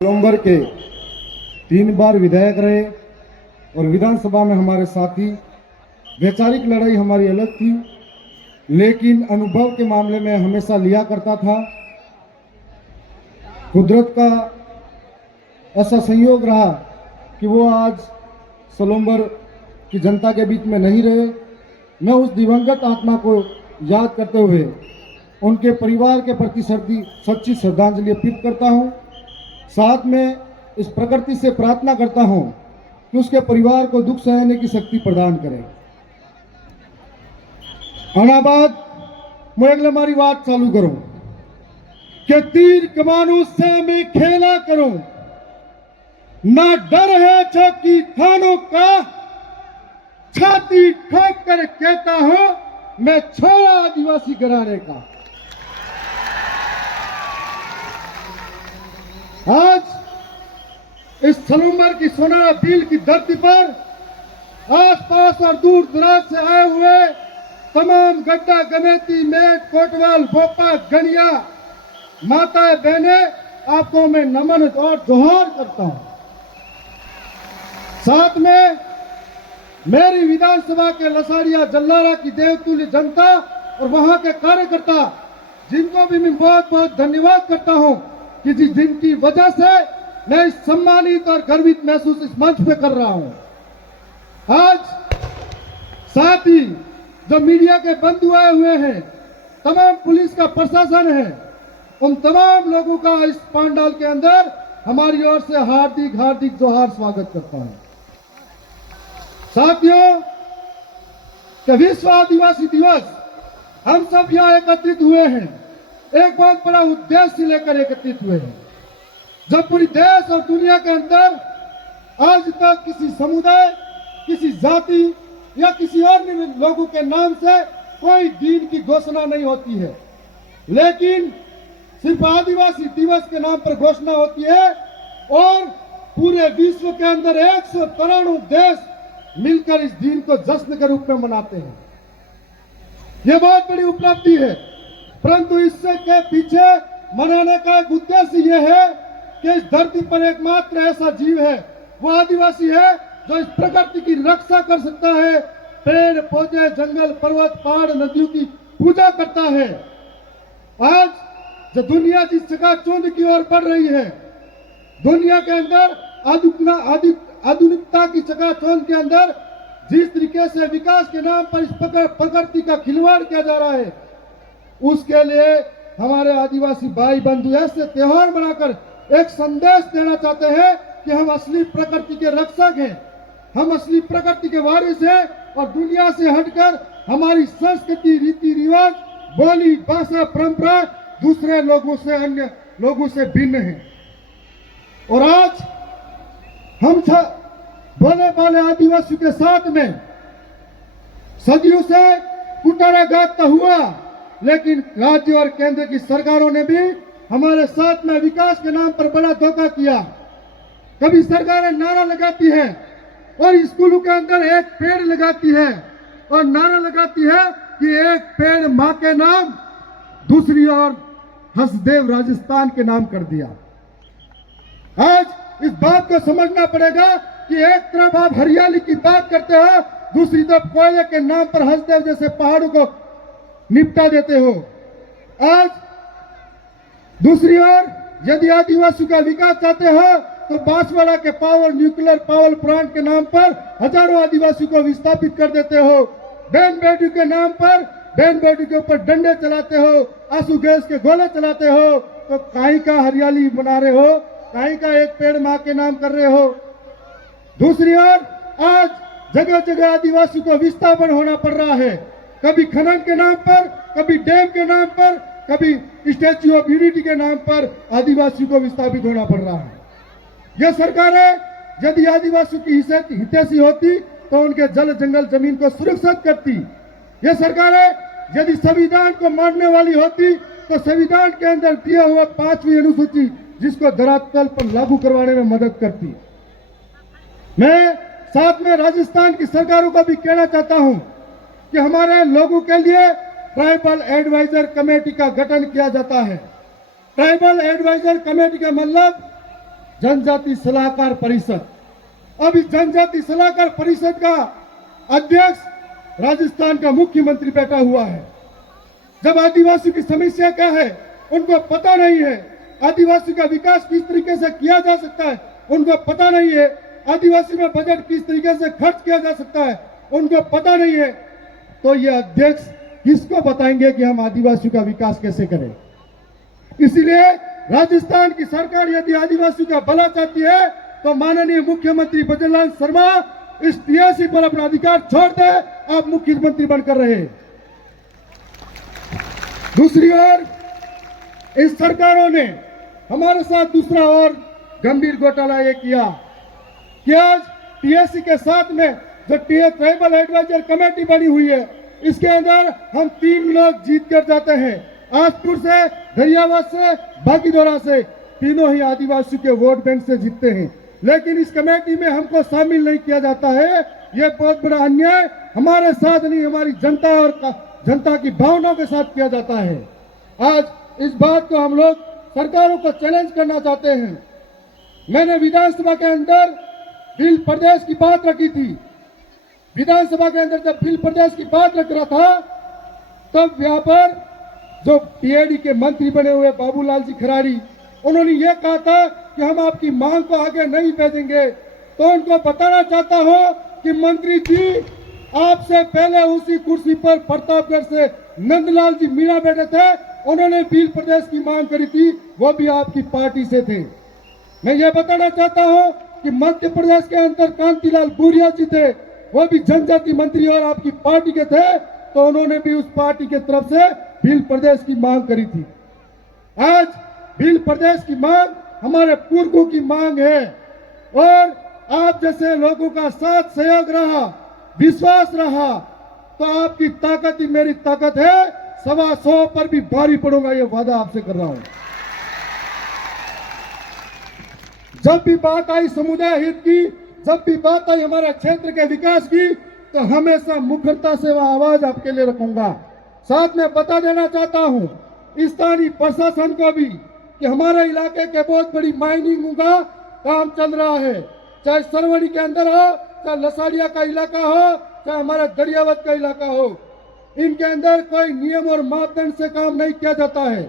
नवंबर के 3 बार विधायक रहे और विधानसभा में हमारे साथी। वैचारिक लड़ाई हमारी अलग थी, लेकिन अनुभव के मामले में हमेशा लिया करता था। कुदरत का ऐसा संयोग रहा कि वो आज सलोंबर की जनता के बीच में नहीं रहे। मैं उस दिवंगत आत्मा को याद करते हुए उनके परिवार के प्रति सच्ची श्रद्धांजलि अर्पित करता हूँ। साथ में इस प्रकृति से प्रार्थना करता हूं कि उसके परिवार को दुख सहने की शक्ति प्रदान करे। आना बाद मैं अगले मारी बात चालू करूं कि तीर कमानों से मैं खेला करूं, ना डर है चौकी थानों का, छाती ठोक कर कहता हूं मैं छोरा आदिवासी घराने का। आज इस सलोंबर की सोनारा भील की धरती पर आसपास और दूर दराज से आए हुए तमाम गड्ढा गमेती मेट कोटवाल भोपा गनिया माताएं बहनें आपको मैं नमन और जोहार करता हूं। साथ में मेरी विधानसभा के लसाड़िया जल्लारा की देवतुल्य जनता और वहां के कार्यकर्ता, जिनको भी मैं बहुत बहुत धन्यवाद करता हूं कि जिनकी वजह से मैं इस सम्मानित और गर्वित महसूस इस मंच पे कर रहा हूं। आज साथ ही जो मीडिया के बंधु आए हुए हैं, तमाम पुलिस का प्रशासन है, उन तमाम लोगों का इस पंडाल के अंदर हमारी ओर से हार्दिक हार्दिक जोहार स्वागत करता हूं। साथियों, कि विश्व आदिवासी दिवस हम सब यहां एकत्रित हुए हैं, एक बहुत बड़ा उद्देश्य लेकर एकत्रित हुए हैं। जब पूरी देश और दुनिया के अंदर आज तक किसी समुदाय, किसी जाति या किसी और लोगों के नाम से कोई दिन की घोषणा नहीं होती है, लेकिन सिर्फ आदिवासी दिवस के नाम पर घोषणा होती है और पूरे विश्व के अंदर 193 देश मिलकर इस दिन को जश्न के रूप में मनाते हैं। यह बहुत बड़ी उपलब्धि है, परंतु इससे के पीछे मनाने का एक उद्देश्य यह है कि इस धरती पर एकमात्र ऐसा जीव है, वो आदिवासी है, जो इस प्रकृति की रक्षा कर सकता है, पेड़ पौधे जंगल पर्वत पहाड़ नदियों की पूजा करता है। आज जो दुनिया जिस चकाचौंध की ओर बढ़ रही है, दुनिया के अंदर आधुनिकता की चकाचौंध के अंदर जिस तरीके से विकास के नाम पर इस प्रकृति का खिलवाड़ किया जा रहा है, उसके लिए हमारे आदिवासी भाई बंधु ऐसे त्योहार बनाकर एक संदेश देना चाहते हैं कि हम असली प्रकृति के रक्षक हैं, हम असली प्रकृति के वारिस हैं और दुनिया से हटकर हमारी संस्कृति रीति रिवाज बोली भाषा परंपरा दूसरे लोगों से अन्य लोगों से भिन्न है। और आज हम बोले वाले आदिवासियों के साथ में सदियों से कुटाराघात तो हुआ, लेकिन राज्य और केंद्र की सरकारों ने भी हमारे साथ में विकास के नाम पर बड़ा धोखा किया। कभी सरकारें नारा लगाती है और स्कूलों के अंदर एक पेड़ लगाती है और नारा लगाती है कि एक पेड़ मां के नाम, दूसरी ओर हसदेव राजस्थान के नाम कर दिया। आज इस बात को समझना पड़ेगा कि एक तरफ आप हरियाली की बात करते हो, दूसरी तरफ कोयले के नाम पर हसदेव जैसे पहाड़ों को निपटा देते हो। आज दूसरी ओर यदि आदिवासियों का विकास चाहते हो तो बांसवाड़ा के न्यूक्लियर पावर प्लांट के नाम पर हजारों आदिवासियों को विस्थापित कर देते हो। बहन बेटी के नाम पर बहन बेटी के ऊपर डंडे चलाते हो, आंसू गैस के गोले चलाते हो, तो काहे का हरियाली बना रहे हो, काहे का एक पेड़ मां के नाम कर रहे हो। दूसरी ओर आज जगह जगह आदिवासियों को विस्थापन होना पड़ रहा है, कभी खनन के नाम पर, कभी डैम के नाम पर, कभी स्टैच्यू ऑफ यूनिटी के नाम पर आदिवासियों को विस्थापित होना पड़ रहा है। यह सरकारें यदि आदिवासियों की हितैषी होती तो उनके जल जंगल जमीन को सुरक्षित करती। यह सरकारें यदि संविधान को मानने वाली होती तो संविधान के अंदर दिया हुआ 5वीं अनुसूची जिसको धरातल पर लागू करवाने में मदद करती। मैं साथ में राजस्थान की सरकारों को भी कहना चाहता हूं कि हमारे लोगों के लिए ट्राइबल एडवाइजर कमेटी का गठन किया जाता है। ट्राइबल एडवाइजर कमेटी का मतलब जनजाति सलाहकार परिषद। अब इस जनजाति सलाहकार परिषद का अध्यक्ष राजस्थान का मुख्यमंत्री बैठा हुआ है। जब आदिवासी की समस्या क्या है उनको पता नहीं है, आदिवासी का विकास किस तरीके से किया जा सकता है उनको पता नहीं है, आदिवासी में बजट किस तरीके से खर्च किया जा सकता है उनको पता नहीं है, तो ये अध्यक्ष किसको बताएंगे कि हम आदिवासियों का विकास कैसे करें। इसलिए राजस्थान की सरकार यदि आदिवासी का भला चाहती है तो माननीय मुख्यमंत्री भजनलाल शर्मा इस टीएससी पर अपना अधिकार छोड़ दे, आप मुख्यमंत्री बनकर रहे। दूसरी ओर इस सरकारों ने हमारे साथ दूसरा और गंभीर घोटाला ये किया कि आज टीएससी के साथ में जो ट्राइबल एडवाइजर कमेटी बनी हुई है इसके अंदर हम 3 लोग जीत कर जाते हैं, आजपुर से, दरियावाद से, बागीदोरा से, तीनों ही आदिवासी के वोट बैंक से जीतते हैं, लेकिन इस कमेटी में हमको शामिल नहीं किया जाता है। ये बहुत बड़ा अन्याय हमारे साथ नहीं, हमारी जनता और जनता की भावनाओं के साथ किया जाता है। आज इस बात को हम लोग सरकारों को चैलेंज करना चाहते हैं। मैंने विधानसभा के अंदर भील प्रदेश की बात रखी थी। विधानसभा के अंदर जब भील प्रदेश की बात रख रहा था तब यहाँ पर जो पीएडी के मंत्री बने हुए बाबूलाल जी खराड़ी, उन्होंने ये कहा था कि हम आपकी मांग को आगे नहीं भेजेंगे। तो उनको बताना चाहता हूं कि मंत्री जी आपसे पहले उसी कुर्सी पर प्रतापगढ़ से नंदलाल जी मीणा बैठे थे, उन्होंने भील प्रदेश की मांग करी थी, वो भी आपकी पार्टी से थे। मैं ये बताना चाहता हूं कि मध्य प्रदेश के अंदर कांतिलाल भूरिया जी थे, वो भी जनजाति मंत्री और आपकी पार्टी के थे, तो उन्होंने भी उस पार्टी के तरफ से भील प्रदेश की मांग करी थी। आज भील प्रदेश की मांग हमारे पूर्वजों की मांग है और आप जैसे लोगों का साथ सहयोग रहा, विश्वास रहा, तो आपकी ताकत ही मेरी ताकत है। 125 पर भी भारी पड़ूंगा, ये वादा आपसे कर रहा हूं। जब भी बात आई समुदाय हित की, जब भी बात आई हमारे क्षेत्र के विकास की, तो हमेशा मुखरता से वह आवाज आपके लिए रखूंगा। साथ में बता देना चाहता हूं स्थानीय प्रशासन को भी कि हमारे इलाके के बहुत बड़ी माइनिंग का काम चल रहा है, चाहे सरवड़ी के अंदर हो, चाहे लसाड़िया का इलाका हो, चाहे हमारा दरियावत का इलाका हो, इनके अंदर कोई नियम और मापदंड से काम नहीं किया जाता है।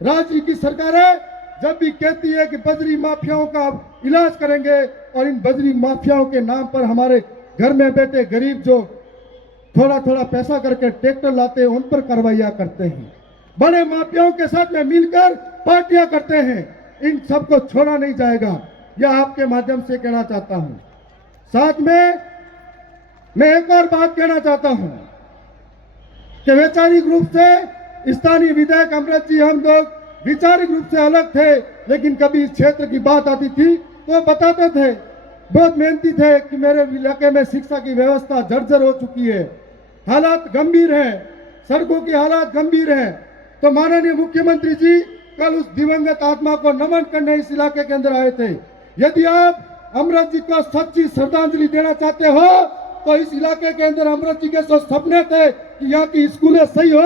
राज्य की सरकारें जब भी कहती है कि बजरी माफियाओं का इलाज करेंगे और इन बजरी माफियाओं के नाम पर हमारे घर में बैठे गरीब जो थोड़ा थोड़ा पैसा करके ट्रैक्टर लाते हैं उन पर कार्रवाइयां करते हैं, बड़े माफियाओं के साथ में मिलकर पार्टियां करते हैं, इन सबको छोड़ा नहीं जाएगा, यह आपके माध्यम से कहना चाहता हूं। साथ में मैं एक और बात कहना चाहता हूं कि वैचारिक रूप से स्थानीय विधायक अमृत जी हम लोग वैचारिक रूप से अलग थे, लेकिन कभी इस क्षेत्र की बात आती थी तो बताते थे, बहुत मेहनती थे कि मेरे इलाके में शिक्षा की व्यवस्था जर्जर हो चुकी है, हालात गंभीर है, सड़कों की हालात गंभीर है। तो माननीय मुख्यमंत्री जी कल उस दिवंगत आत्मा को नमन करने इस इलाके के अंदर आए थे। यदि आप अमृत जी को सच्ची श्रद्धांजलि देना चाहते हो तो इस इलाके के अंदर अमृत जी के जो सपने थे कि यहाँ की स्कूलें सही हो,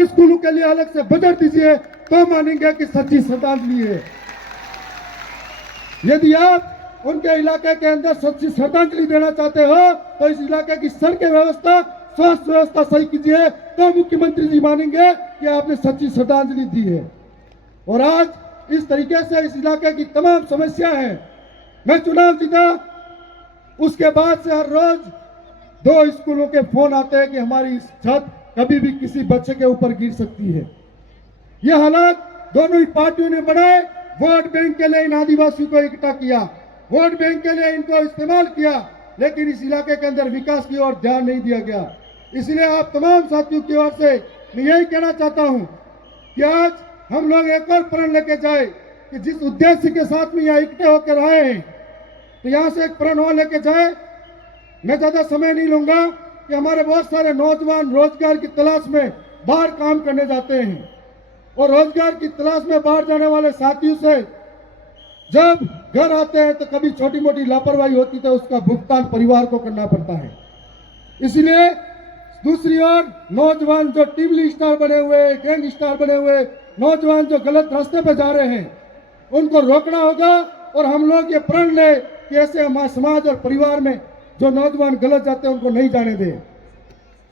स्कूलों के लिए अलग से बजट दीजिए, तो मानेंगे कि सच्ची श्रद्धांजलि है। यदि आप उनके इलाके के अंदर सच्ची श्रद्धांजलि देना चाहते हो तो इस इलाके की सड़क व्यवस्था, स्वास्थ्य व्यवस्था सही कीजिए, तो मुख्यमंत्री जी मानेंगे कि आपने सच्ची श्रद्धांजलि दी है। और आज इस तरीके से इस इलाके की तमाम समस्या है। मैं चुनाव जीता उसके बाद से हर रोज 2 स्कूलों के फोन आते हैं कि हमारी छत कभी भी किसी बच्चे के ऊपर गिर सकती है। यह हालात दोनों ही पार्टियों ने बनाए, वोट बैंक के लिए इन आदिवासियों को इकट्ठा किया, वोट बैंक के लिए इनको इस्तेमाल किया, लेकिन इस इलाके के अंदर विकास की ओर ध्यान नहीं दिया गया। इसलिए आप तमाम साथियों की ओर से मैं यही कहना चाहता हूं कि आज हम लोग एक और प्रण लेके जाए कि जिस उद्देश्य के साथ में यहाँ इकट्ठे होकर आए हैं, तो यहाँ से एक प्रण और लेके जाए। मैं ज्यादा समय नहीं लूंगा कि हमारे बहुत सारे नौजवान रोजगार की तलाश में बाहर काम करने जाते हैं और रोजगार की तलाश में बाहर जाने वाले साथियों से जब घर आते हैं तो कभी छोटी मोटी लापरवाही होती तो उसका भुगतान परिवार को करना पड़ता है। इसलिए दूसरी ओर नौजवान जो टीवी स्टार बने हुए, गैंग स्टार बने हुए नौजवान जो गलत रास्ते पे जा रहे हैं, उनको रोकना होगा और हम लोग ये प्रण ले कि ऐसे हमारे समाज और परिवार में जो नौजवान गलत जाते हैं उनको नहीं जाने दें।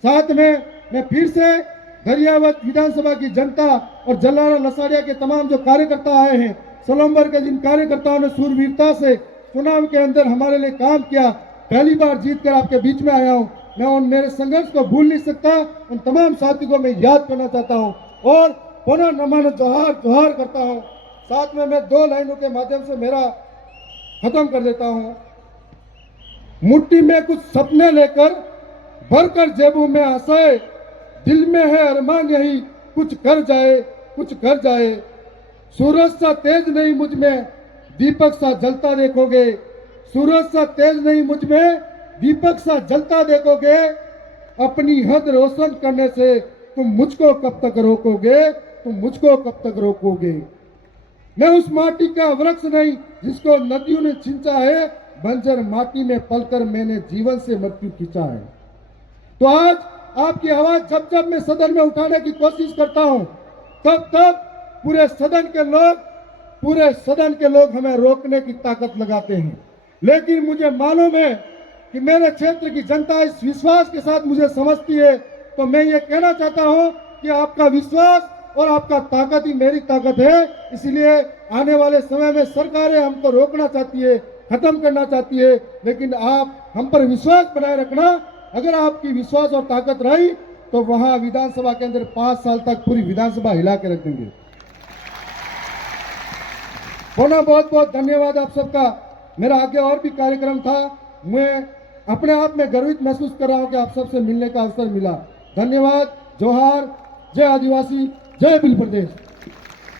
साथ में मैं फिर से गरियावत विधानसभा की जनता और जलारा लसाड़िया के तमाम जो कार्यकर्ता आए हैं, सोलंबर के जिन कार्यकर्ताओं ने सूरवीरता से चुनाव के अंदर हमारे लिए काम किया, पहली बार जीतकर आपके बीच में आया हूं, मैं उन मेरे संघर्ष को भूल नहीं सकता। उन तमाम साथियों को मैं याद करना चाहता हूं और पुनः नमन जोहार जोहार करता हूं। साथ में मैं 2 लाइनों के माध्यम से मेरा खत्म कर देता हूं। मुट्ठी में कुछ सपने लेकर भरकर जेबों में आशाएं, दिल में है अरमान यही कुछ कर जाए कुछ कर जाए। सूरज सा तेज नहीं मुझ में दीपक सा जलता देखोगे, सूरज सा तेज नहीं मुझ में दीपक सा जलता देखोगे। अपनी हद रोशन करने से तुम मुझको कब तक रोकोगे, तुम मुझको कब तक रोकोगे। मैं उस माटी का वृक्ष नहीं जिसको नदियों ने छींचा है, बंजर माटी में पलकर मैंने जीवन से मृत्यु खींचा है। तो आज आपकी आवाज जब जब मैं सदन में उठाने की कोशिश करता हूं, तब तब पूरे सदन के लोग हमें रोकने की ताकत लगाते हैं। लेकिन मुझे मालूम है कि मेरे क्षेत्र की जनता इस विश्वास के साथ मुझे समझती है। तो मैं ये कहना चाहता हूं कि आपका विश्वास और आपका ताकत ही मेरी ताकत है। इसलिए आने वाले समय में सरकारें हमको रोकना चाहती है, खत्म करना चाहती है, लेकिन आप हम पर विश्वास बनाए रखना। अगर आपकी विश्वास और ताकत रही तो वहां विधानसभा के अंदर 5 साल तक पूरी विधानसभा हिला के रख देंगे। पुनः बहुत बहुत धन्यवाद आप सबका। मेरा आगे और भी कार्यक्रम था, मैं अपने आप में गर्वित महसूस कर रहा हूं कि आप सबसे मिलने का अवसर मिला। धन्यवाद। जोहार। जय आदिवासी, जय बिल प्रदेश।